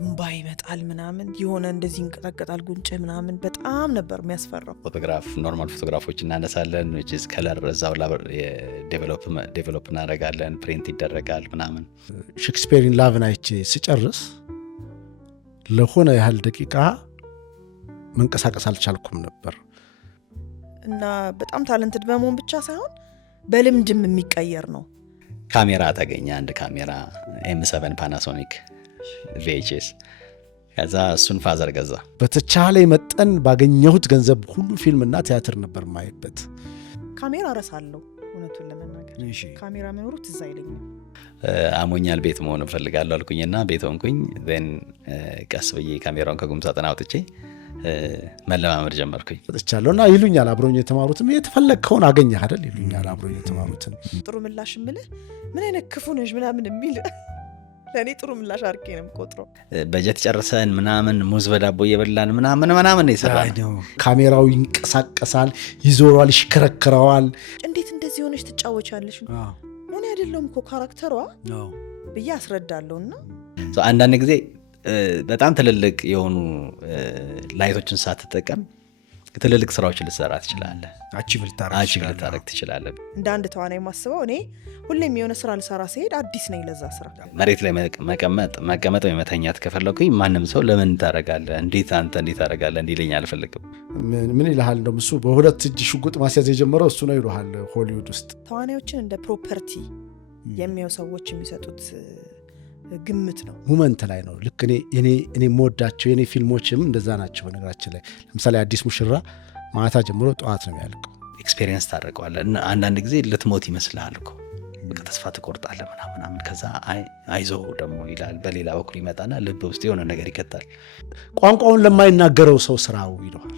እምባ ይመጣል ምናምን የሆነ እንደዚህ እንቀጠቀጣል ጉንጭ ምናምን በጣም ነበር የሚያስፈራው። ፎቶግራፍ ኖርማል ፎቶግራፎች እናነሳለን which is color እዛው ዴቨሎፕ እናደርጋለን ፕሪንት ይደረጋል ምናምን። ሼክስፒርን ላቭን አይቼ ስጨርስ ለሆነ ያህል ደቂቃ መንቀሳቀስ አልቻልኩም ነበር። እና በጣም ታለንትድ በመሆን ብቻ ሳይሆን በልምድም የሚቀየር ነው። ካሜራ ተገኘ፣ አንድ ካሜራ M7 ፓናሶኒክ VHS። ከዛ እሱን ፋዘር ገዛ። በተቻለ መጠን ባገኘሁት ገንዘብ ሁሉ ፊልምና ቲያትር ነበር ማይበት። ካሜራ ረሳለሁ እውነቱን ለመናገር ካሜራ መኖሩ ትዝ አይለኝም። አሞኛል ቤት መሆን እፈልጋለሁ አልኩኝና ቤት ሆንኩኝ። then ቀስ ብዬ ካሜራውን ከጉም ሳጥን አውጥቼ መለማመድ ጀመርኩኝ። ወጥቻለሁና ይሉኛል አብሮኝ የተማሩትም የተፈለግከውን አገኘህ አይደል ይሉኛል አብሮኝ የተማሩትም። ጥሩ ምላሽ ምልህ ምን አይነት ክፉ ነሽ ምናምን የሚል ለኔ ጥሩ ምላሽ አርኬ ነው የምቆጥረው። በጀት ጨርሰን ምናምን ሙዝ በዳቦ እየበላን ምናምን ይሰራል። ካሜራው ይንቀሳቀሳል፣ ይዞራል፣ ይሽከረከራል። እንዴት እንደዚህ ሆነሽ ትጫወቻለሽ? ምን አይደለም እኮ ካራክተሯ ብዬ አስረዳለሁና አንዳንድ ጊዜ በጣም ትልልቅ የሆኑ ላይቶችን ሳትጠቀም ትልልቅ ስራዎችን ልትሰራ ትችላለህ። አቺቭ ልታረግ ትችላለህ። እንደ አንድ ተዋናይ ማስበው እኔ ሁሌም የሆነ ስራ ልሰራ ሲሄድ አዲስ ነኝ ለዛ ስራ። መሬት ላይ መቀመጥ ወይ መተኛት ከፈለኩኝ ማንም ሰው ለምን ታረጋለህ እንዴት ታረጋለህ እንዲለኝ አልፈልግም። ምን ይልሃል እንደውም እሱ በሁለት እጅ ሽጉጥ ማስያዝ የጀመረው እሱ ነው ይልሃል። ሆሊውድ ውስጥ ተዋናዮችን እንደ ፕሮፐርቲ የሚያዩ ሰዎች የሚሰጡት ግምት ነው። ሞመንት ላይ ነው። ልክ እኔ የምወዳቸው የኔ ፊልሞችም እንደዛ ናቸው። ነገራችን ላይ ለምሳሌ አዲስ ሙሽራ ማታ ጀምሮ ጠዋት ነው የሚያልቀው። ኤክስፔሪየንስ ታደርገዋለህ። አንዳንድ ጊዜ ልትሞት ይመስልሃል እኮ በቃ ተስፋ ትቆርጣለህ ምናምን። ከዛ አይዞህ ደግሞ ይላል በሌላ በኩል ይመጣና ልብ ውስጥ የሆነ ነገር ይከታል። ቋንቋውን ለማይናገረው ሰው ስራው ይለዋል።